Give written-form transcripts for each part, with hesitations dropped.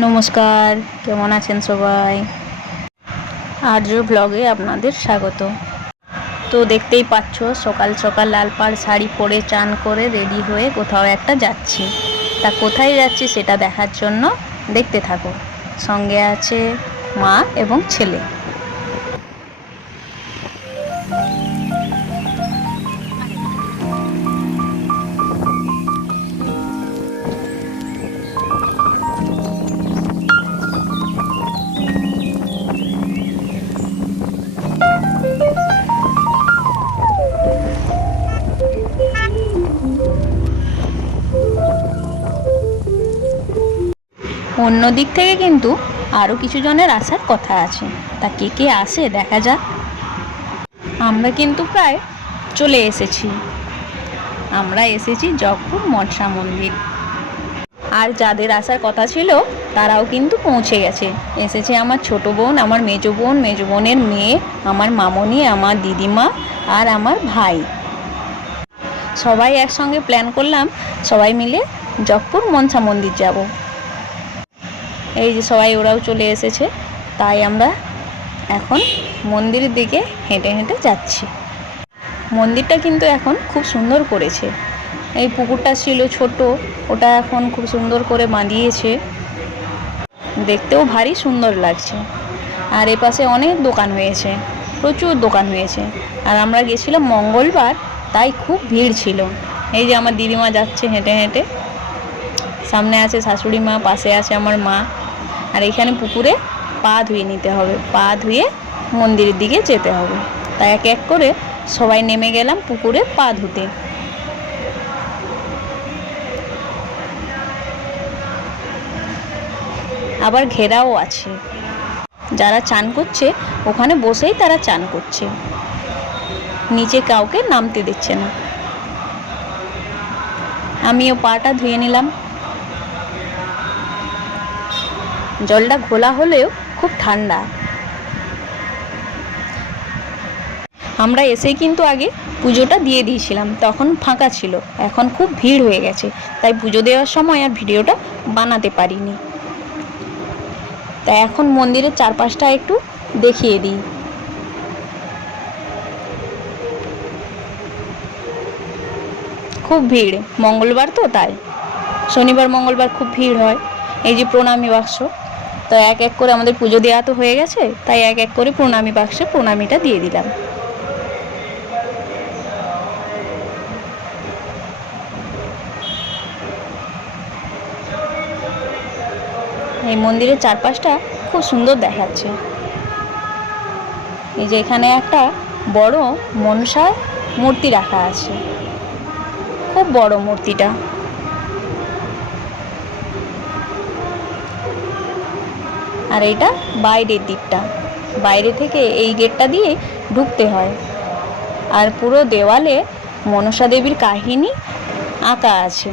নমস্কার, কেমন আছেন সবাই? আর্য ব্লগে আপনাদের স্বাগত। তো দেখতেই পাচ্ছ, সকাল সকাল লাল পাড় শাড়ি পরে চান করে রেডি হয়ে কোথাও একটা যাচ্ছি। তা কোথায় যাচ্ছি সেটা দেখার জন্য দেখতে থাকো। সঙ্গে আছে মা এবং ছেলে। অন্য দিক থেকে কিন্তু আরও কিছু জনের আসার কথা আছে। তা কে কে আসে দেখা যাক। আমরা কিন্তু প্রায় চলে এসেছি। আমরা এসেছি জগপুর মনসা মন্দির। আর যাদের আসার কথা ছিল তারাও কিন্তু পৌঁছে গেছে। এসেছে আমার ছোট বোন, আমার মেজো বোন, মেজো বোনের মেয়ে, আমার মামনি, আমার দিদিমা আর আমার ভাই। সবাই একসঙ্গে প্ল্যান করলাম সবাই মিলে জগপুর মনসা মন্দির যাব। এই যে সবাই ওরাও চলে এসেছে, তাই আমরা এখন মন্দিরের দিকে হেঁটে হেঁটে যাচ্ছি। মন্দিরটা কিন্তু এখন খুব সুন্দর করেছে। এই পুকুরটা ছিল ছোট, ওটা এখন খুব সুন্দর করে বাঁধিয়েছে, দেখতেও ভারী সুন্দর লাগছে। আর এপাশে অনেক দোকান হয়েছে, প্রচুর দোকান হয়েছে। আর আমরা গেছিলাম মঙ্গলবার, তাই খুব ভিড় ছিল। এই যে আমার দিদিমা যাচ্ছে হেঁটে হেঁটে, সামনে আছে শাশুড়ি মা, পাশে আছে আমার মা। আর এখানে পুকুরে পা ধুয়ে নিতে হবে, পা ধুয়ে মন্দিরের দিকে যেতে হবে। তাই এক এক করে সবাই নেমে গেলাম পুকুরে পা ধুতে। আবার ঘেরাও আছে, যারা চান করছে ওখানে বসেই তারা চান করছে, নিচে কাউকে নামতে দিচ্ছে না। আমিও পাটা ধুয়ে নিলাম। জলটা ঘোলা হলেও খুব ঠান্ডা। আমরা এসেই কিন্তু আগে পুজোটা দিয়ে দিয়েছিলাম, তখন ফাঁকা ছিল। এখন খুব ভিড় হয়ে গেছে, তাই পুজো দেওয়ার সময় আর ভিডিওটা বানাতে পারিনি। তাই এখন মন্দিরের চারপাশটা একটু দেখিয়ে দিই। খুব ভিড়, মঙ্গলবার তো, তাই শনিবার মঙ্গলবার খুব ভিড় হয়। এই যে প্রণামী বাক্স, তো এক এক করে আমাদের পুজো দেওয়া তো হয়ে গেছে, তাই এক এক করে প্রণামী বাক্সে প্রণামীটা দিয়ে দিলাম। এই মন্দিরের চারপাশটা খুব সুন্দর দেখাচ্ছে। এই যে এখানে একটা বড় মনসার মূর্তি রাখা আছে, খুব বড় মূর্তিটা। আর এটা বাইরের দিকটা, বাইরে থেকে এই গেটটা দিয়ে ঢুকতে হয়। আর পুরো দেওয়ালে মনসা দেবীর কাহিনী আঁকা আছে।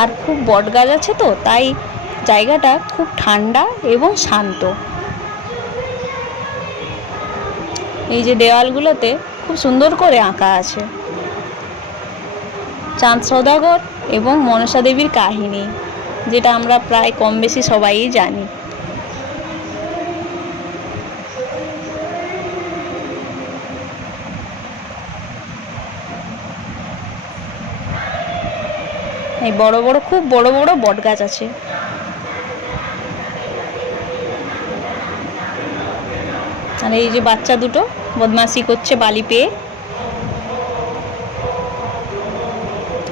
আর খুব বটগাছ আছে তো, তাই জায়গাটা খুব ঠান্ডা এবং শান্ত। এই যে দেওয়ালগুলোতে খুব সুন্দর করে আঁকা আছে চাঁদ সওদাগর এবং মনসা দেবীর কাহিনী, যেটা আমরা প্রায় কম বেশি সবাই জানি। এই বড় বড়, খুব বড় বড় বটগাছ আছে। আর এই যে বাচ্চা দুটো বদমাশি করছে বালি পেয়ে।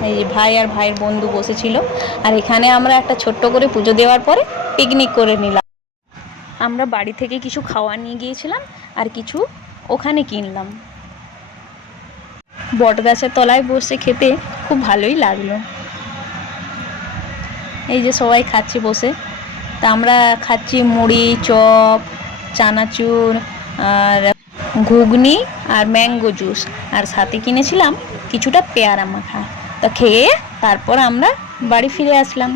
এই যে ভাই আর ভাইয়ের বন্ধু বসেছিল। আর এখানে আমরা একটা ছোট্ট করে পুজো দেওয়ার পরে পিকনিক করে নিলাম। আমরা বাড়ি থেকে কিছু খাওয়া নিয়ে গিয়েছিলাম, আর কিছু ওখানে কিনলাম। বটগাছের তলায় বসে খেতে খুব ভালোই লাগলো। এই যে সবাই খাচ্ছে বসে। তা আমরা খাচ্ছি মুড়ি, চপ, চানাচুর আর ঘুগনি আর ম্যাঙ্গো জুস। আর সাথে কিনেছিলাম কিছুটা পেয়ারা মাখা। তা খেয়ে তারপর আমরা বাড়ি ফিরে আসলাম।